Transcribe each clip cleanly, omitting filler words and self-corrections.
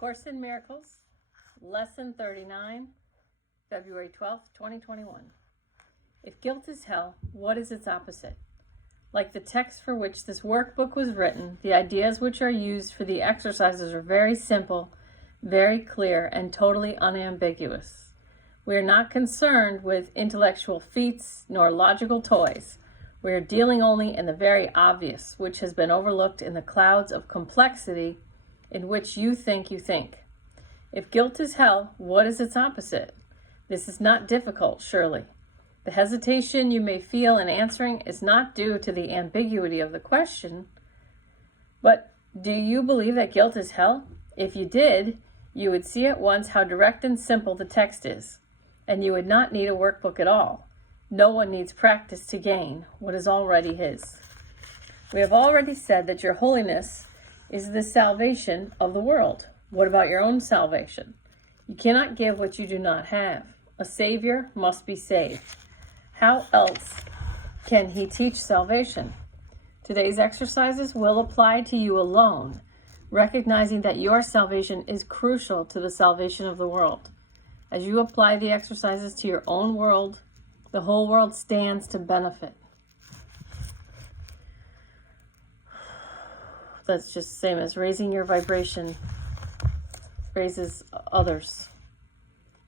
Course in Miracles, Lesson 39, February 12th, 2021. If guilt is hell, what is its opposite? Like the text for which this workbook was written, the ideas which are used for the exercises are very simple, very clear, and totally unambiguous. We are not concerned with intellectual feats nor logical toys. We are dealing only in the very obvious, which has been overlooked in the clouds of complexity in which you think you think. If guilt is hell, what is its opposite? This is not difficult, surely. The hesitation you may feel in answering is not due to the ambiguity of the question, but do you believe that guilt is hell? If you did, you would see at once how direct and simple the text is, and you would not need a workbook at all. No one needs practice to gain what is already his. We have already said that your holiness is the salvation of the world. What about your own salvation? You cannot give what you do not have. A Savior must be saved. How else can he teach salvation? Today's exercises will apply to you alone, recognizing that your salvation is crucial to the salvation of the world. As you apply the exercises to your own world, the whole world stands to benefit. That's just the same as raising your vibration raises others.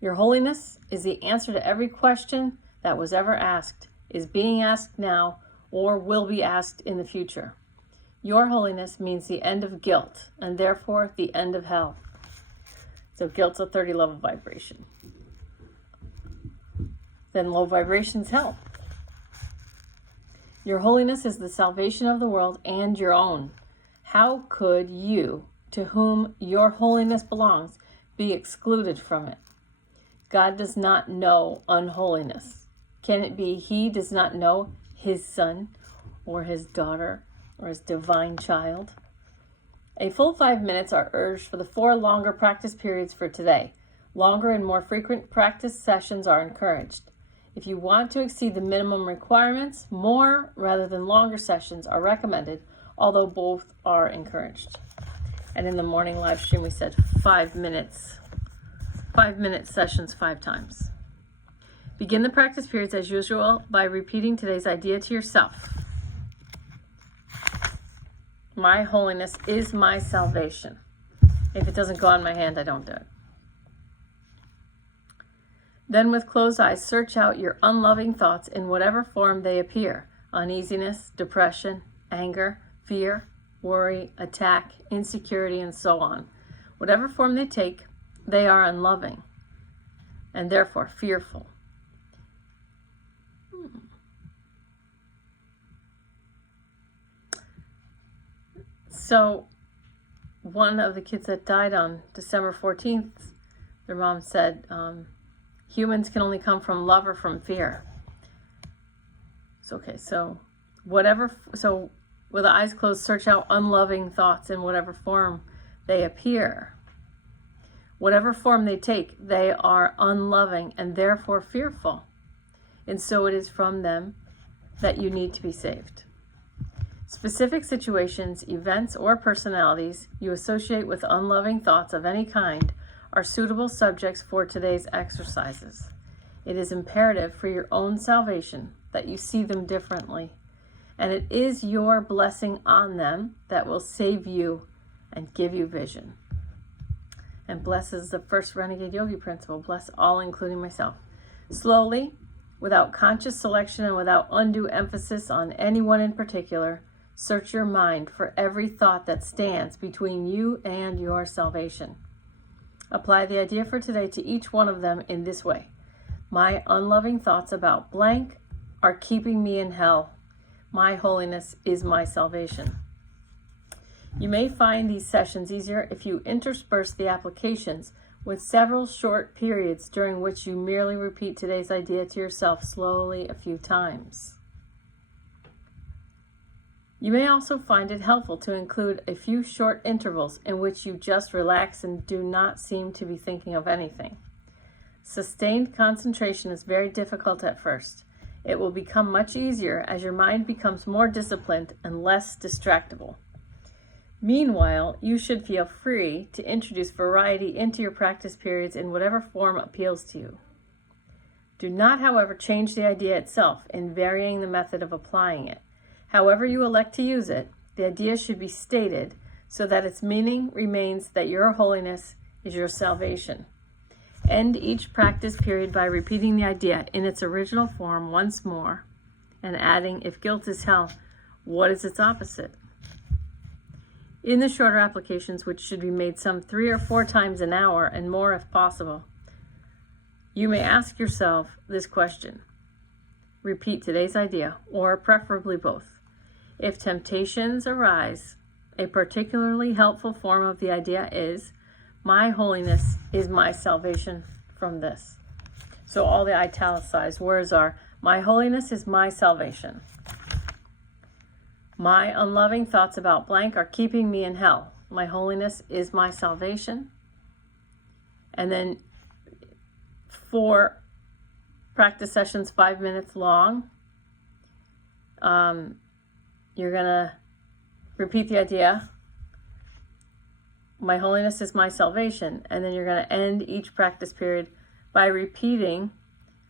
Your holiness is the answer to every question that was ever asked, is being asked now, or will be asked in the future. Your holiness means the end of guilt, and therefore the end of hell. So guilt's a 30 level vibration. Then low vibration's hell. Your holiness is the salvation of the world and your own. How could you, to whom your holiness belongs, be excluded from it? God does not know unholiness. Can it be he does not know his son or his daughter or his divine child? A full 5 minutes are urged for the 4 longer practice periods for today. Longer and more frequent practice sessions are encouraged. If you want to exceed the minimum requirements, more rather than longer sessions are recommended, although both are encouraged. And in the morning live stream, we said 5 minutes. 5-minute sessions 5 times. Begin the practice periods as usual by repeating today's idea to yourself. My holiness is my salvation. If it doesn't go on my hand, I don't do it. Then with closed eyes, search out your unloving thoughts in whatever form they appear. Uneasiness, depression, anger, fear, worry, attack, insecurity, and so on. Whatever form they take, they are unloving and therefore fearful. So one of the kids that died on December 14th, their mom said, humans can only come from love or from fear. It's okay. So with the eyes closed, search out unloving thoughts in whatever form they appear. Whatever form they take, they are unloving and therefore fearful. And so it is from them that you need to be saved. Specific situations, events, or personalities you associate with unloving thoughts of any kind are suitable subjects for today's exercises. It is imperative for your own salvation that you see them differently. And it is your blessing on them that will save you and give you vision. And bless is the first renegade yogi principle. Bless all, including myself. Slowly, without conscious selection and without undue emphasis on anyone in particular, search your mind for every thought that stands between you and your salvation. Apply the idea for today to each one of them in this way. My unloving thoughts about blank are keeping me in hell. My holiness is my salvation. You may find these sessions easier if you intersperse the applications with several short periods during which you merely repeat today's idea to yourself slowly a few times. You may also find it helpful to include a few short intervals in which you just relax and do not seem to be thinking of anything. Sustained concentration is very difficult at first. It will become much easier as your mind becomes more disciplined and less distractible. Meanwhile, you should feel free to introduce variety into your practice periods in whatever form appeals to you. Do not, however, change the idea itself in varying the method of applying it. However you elect to use it, the idea should be stated so that its meaning remains that your holiness is your salvation. End each practice period by repeating the idea in its original form once more and adding, if guilt is hell, what is its opposite? In the shorter applications, which should be made some 3 or 4 times an hour and more if possible, you may ask yourself this question. Repeat today's idea, or preferably both. If temptations arise, a particularly helpful form of the idea is, my holiness is my salvation from this. So all the italicized words are, my holiness is my salvation. My unloving thoughts about blank are keeping me in hell. My holiness is my salvation. And then 4 practice sessions, 5 minutes long. You're going to repeat the idea. My holiness is my salvation. And then you're going to end each practice period by repeating,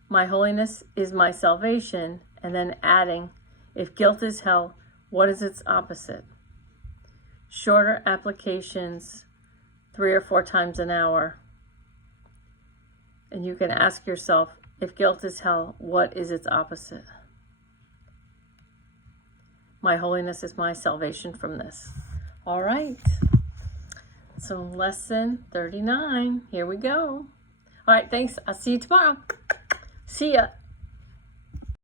my holiness is my salvation, and then adding, if guilt is hell, what is its opposite? Shorter applications, 3 or 4 times an hour. And you can ask yourself, if guilt is hell, what is its opposite? My holiness is my salvation from this. All right. So lesson 39. Here we go. All right, thanks. I'll see you tomorrow. See ya.